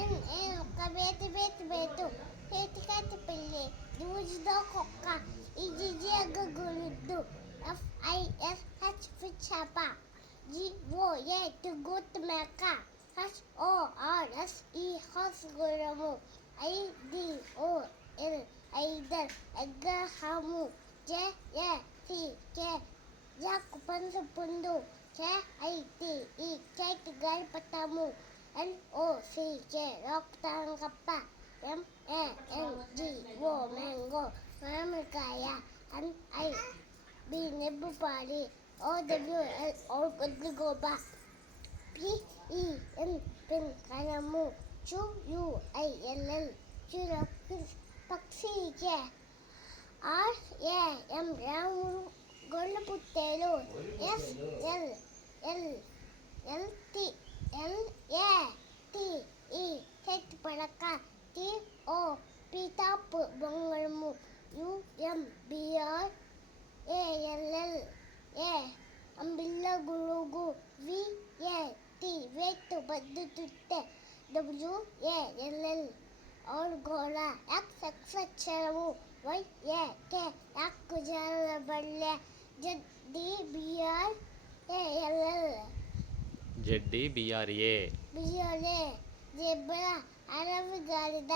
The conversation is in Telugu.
ఒక బేతు చేతికైతే పిల్లి దూజిదో కుక్క ఇజిజి గురుద్దు ఫిష్ చేప GOA గుర్తు మేక HORS గుర్రము IDOL ఐదర్ ఎగ్గహాము JACK జాకు పండు పుండు KITE చేతి గణపతము LOCK లోక్తాంగప్ప MANGO మ్యాంగో మామిడికాయ NIB నెబ్బుపాడి OWL ఓర్గొద్దుగోబ PEN పెన్ కలము QUILL చురక్ పక్షి RAM రాముడు గొల్ల పుట్టేలు SLLTE చేతి పడక TOP టాప్ బొంగరము UMBRALL అంబిల్ల గురుగు VAT వేటు బద్దు తుట్టె WALL గోళ XX అక్షరము YAK యాక్కు జరబల్లె ZDBRA జెబ్రా అరవి గాడిద